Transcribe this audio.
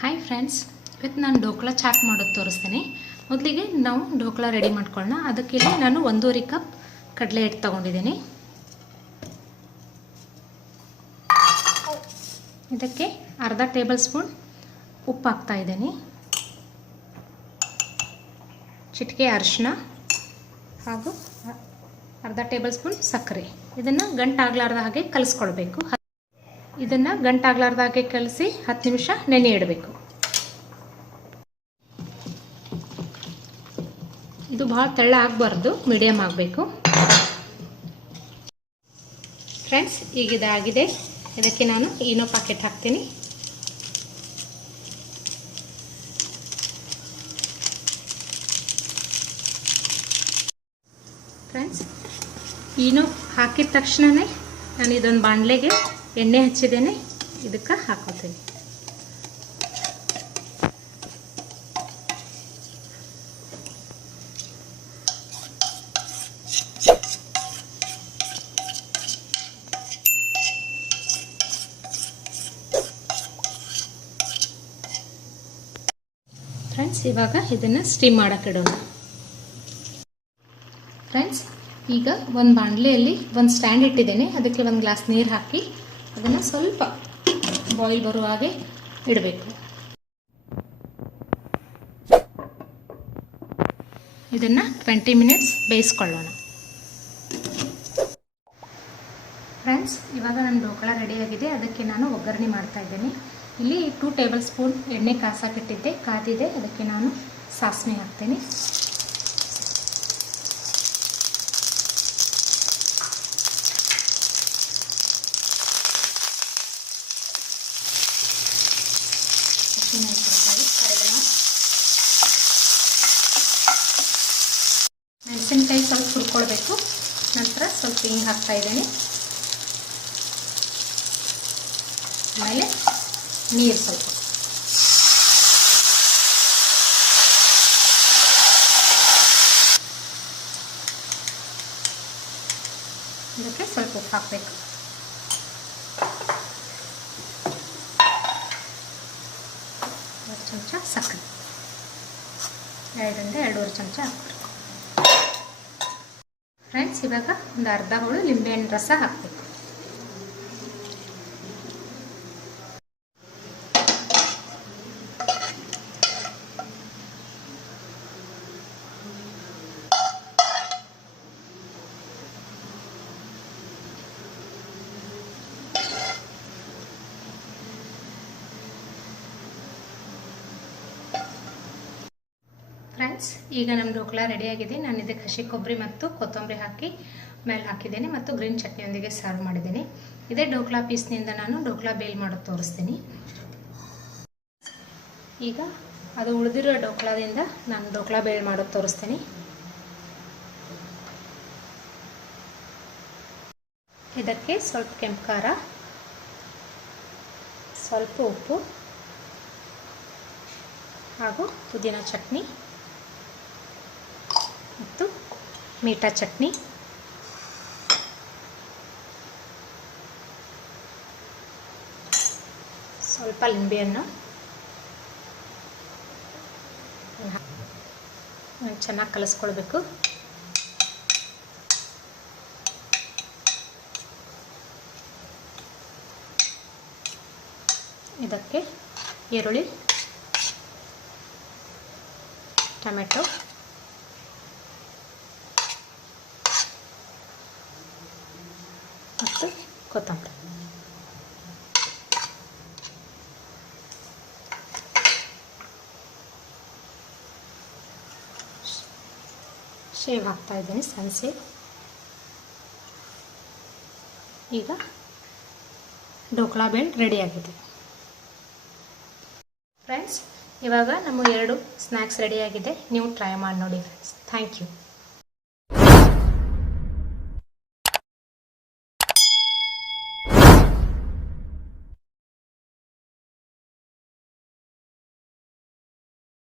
Hi friends, ಇವತ್ತು ನಾನು dhokla chat ಮಾಡೋದು ತೋರಿಸ್ತೀನಿ. ಮೊದಲಿಗೆ ನಾವು ಢೋಕ್ಲಾ ರೆಡಿ ಮಾಡ್ಕೊಳ್ಳೋಣ. ಅದಕ್ಕೆ ನಾನು 1.5 ಕಪ್ ಕಡಲೆ ಹಿಟ್ಟು ತೊಗೊಂಡಿದ್ದೀನಿ. ಇದಕ್ಕೆ ಅರ್ಧ ಟೇಬಲ್ ಸ್ಪೂನ್ ಉಪ್ಪು ಹಾಕ್ತಾ ಇದ್ದೀನಿ, ಚಿಟಿಕೆ ಅರಿಶಿನ ಹಾಗೂ ಅರ್ಧ ಟೇಬಲ್ ಸ್ಪೂನ್ ಸಕ್ಕರೆ. ಇದನ್ನು ಗಂಟಾಗಲಾರ್ದ ಹಾಗೆ ಕಲಿಸ್ಕೊಳ್ಬೇಕು. ಇದನ್ನು ಗಂಟಾಗಲಾರ್ದ ಹಾಗೆ ಕಲಸಿ 10 ನಿಮಿಷ ನೆನೆ ಇಡಬೇಕು. ಇದು ಭಾಳ ತೆಳ್ಳ ಆಗಬಾರ್ದು, ಮೀಡಿಯಮ್ ಆಗಬೇಕು. ಫ್ರೆಂಡ್ಸ್, ಈಗ ಇದಾಗಿದೆ. ಇದಕ್ಕೆ ನಾನು ಈನೋ ಪ್ಯಾಕೆಟ್ ಹಾಕ್ತೀನಿ. ಫ್ರೆಂಡ್ಸ್, ಈನೋ ಹಾಕಿದ ತಕ್ಷಣವೇ ನಾನು ಇದೊಂದು ಬಾಣಲೆಗೆ ಎಣ್ಣೆ ಹಚ್ಚಿದ್ದೇನೆ, ಇದಕ್ಕೆ ಹಾಕೋತೀನಿ. ಫ್ರೆಂಡ್ಸ್, ಇವಾಗ ಇದನ್ನು ಸ್ಟೀಮ್ ಮಾಡೋಕೆ ಇಡೋಣ. ಫ್ರೆಂಡ್ಸ್, ಈಗ ಒಂದು ಬಾಣಲೆಯಲ್ಲಿ ಒಂದು ಸ್ಟ್ಯಾಂಡ್ ಇಟ್ಟಿದ್ದೇನೆ. ಅದಕ್ಕೆ ಒಂದು ಗ್ಲಾಸ್ ನೀರು ಹಾಕಿ ಅದನ್ನು ಸ್ವಲ್ಪ ಬಾಯ್ಲ್ ಬರುವ ಹಾಗೆ ಇಡಬೇಕು. ಇದನ್ನು 20 ಮಿನಿಟ್ಸ್ ಬೇಯಿಸ್ಕೊಳ್ಳೋಣ. ಫ್ರೆಂಡ್ಸ್, ಇವಾಗ ನನ್ನ ಢೋಕ್ಲಾ ರೆಡಿಯಾಗಿದೆ. ಅದಕ್ಕೆ ನಾನು ಒಗ್ಗರಣೆ ಮಾಡ್ತಾ ಇದ್ದೇನೆ. ಇಲ್ಲಿ 2 ಟೇಬಲ್ ಸ್ಪೂನ್ ಎಣ್ಣೆ ಕಾಸಾಕಿಟ್ಟಿದ್ದೆ, ಕಾದಿದೆ. ಅದಕ್ಕೆ ನಾನು ಸಾಸಿವೆ ಹಾಕ್ತೇನೆ. ಮೆಣಸಿನಕಾಯಿ ಸ್ವಲ್ಪ ಹುರ್ಕೊಳ್ಬೇಕು. ನಂತರ ಸ್ವಲ್ಪ ಹಿಂಗೆ ಹಾಕ್ತಾ ಇದ್ದೇನೆ. ಆಮೇಲೆ ನೀರು ಸ್ವಲ್ಪ. ಇದಕ್ಕೆ ಸ್ವಲ್ಪ ಉಪ್ಪು ಹಾಕಬೇಕು. ಚಮಚ ಸಕ್ಕರೆ, 2 2.5 ಚಮಚ ಹಾಕಬೇಕು. ಫ್ರೆಂಡ್ಸ್, ಇವಾಗ ಒಂದು ಅರ್ಧ ಹೋಳು ಲಿಂಬೆಹಣ್ಣು ರಸ ಹಾಕಬೇಕು. ಫ್ರೆಂಡ್ಸ್, ಈಗ ನಮ್ಮ ಢೋಕ್ಲಾ ರೆಡಿಯಾಗಿದೆ. ನಾನು ಇದಕ್ಕೆ ಹಸಿ ಕೊಬ್ಬರಿ ಮತ್ತು ಕೊತ್ತಂಬರಿ ಹಾಕಿ ಮೇಲೆ ಹಾಕಿದ್ದೇನೆ ಮತ್ತು ಗ್ರೀನ್ ಚಟ್ನಿಯೊಂದಿಗೆ ಸರ್ವ್ ಮಾಡಿದ್ದೇನೆ. ಇದೇ ಢೋಕ್ಲಾ ಪೀಸ್ನಿಂದ ನಾನು ಢೋಕ್ಲಾ ಬೇಲ್ ಮಾಡೋದು ತೋರಿಸ್ತೀನಿ. ಈಗ ಅದು ಉಳಿದಿರೋ ಢೋಕ್ಲಾದಿಂದ ನಾನು ಢೋಕ್ಲಾ ಬೇಲ್ ಮಾಡೋದು ತೋರಿಸ್ತೀನಿ. ಇದಕ್ಕೆ ಸ್ವಲ್ಪ ಕೆಂಪು ಖಾರ, ಸ್ವಲ್ಪ ಉಪ್ಪು ಹಾಗೂ ಪುದೀನ ಚಟ್ನಿ ಮತ್ತು ಮೀಠಾ ಚಟ್ನಿ, ಸ್ವಲ್ಪ ಲಿಂಬೆಹಣ್ಣು ಚೆನ್ನಾಗಿ ಕಲಿಸ್ಕೊಳ್ಬೇಕು. ಇದಕ್ಕೆ ಈರುಳ್ಳಿ, ಟೊಮೆಟೊ ಮತ್ತು ಕೊತ್ತಂಬರಿ. ಶೇವ್ ಹಾಕ್ತಾ ಇದ್ದೀನಿ, ಸಣ್ಣ ಸೇವ್. ಈಗ ಢೋಕ್ಲಾ ಬೇಲ್ ರೆಡಿಯಾಗಿದೆ. ಫ್ರೆಂಡ್ಸ್, ಇವಾಗ ನಮ್ಮ 2 ಸ್ನ್ಯಾಕ್ಸ್ ರೆಡಿಯಾಗಿದೆ. ನೀವು ಟ್ರೈ ಮಾಡಿ ನೋಡಿ ಫ್ರೆಂಡ್ಸ್. Thank you.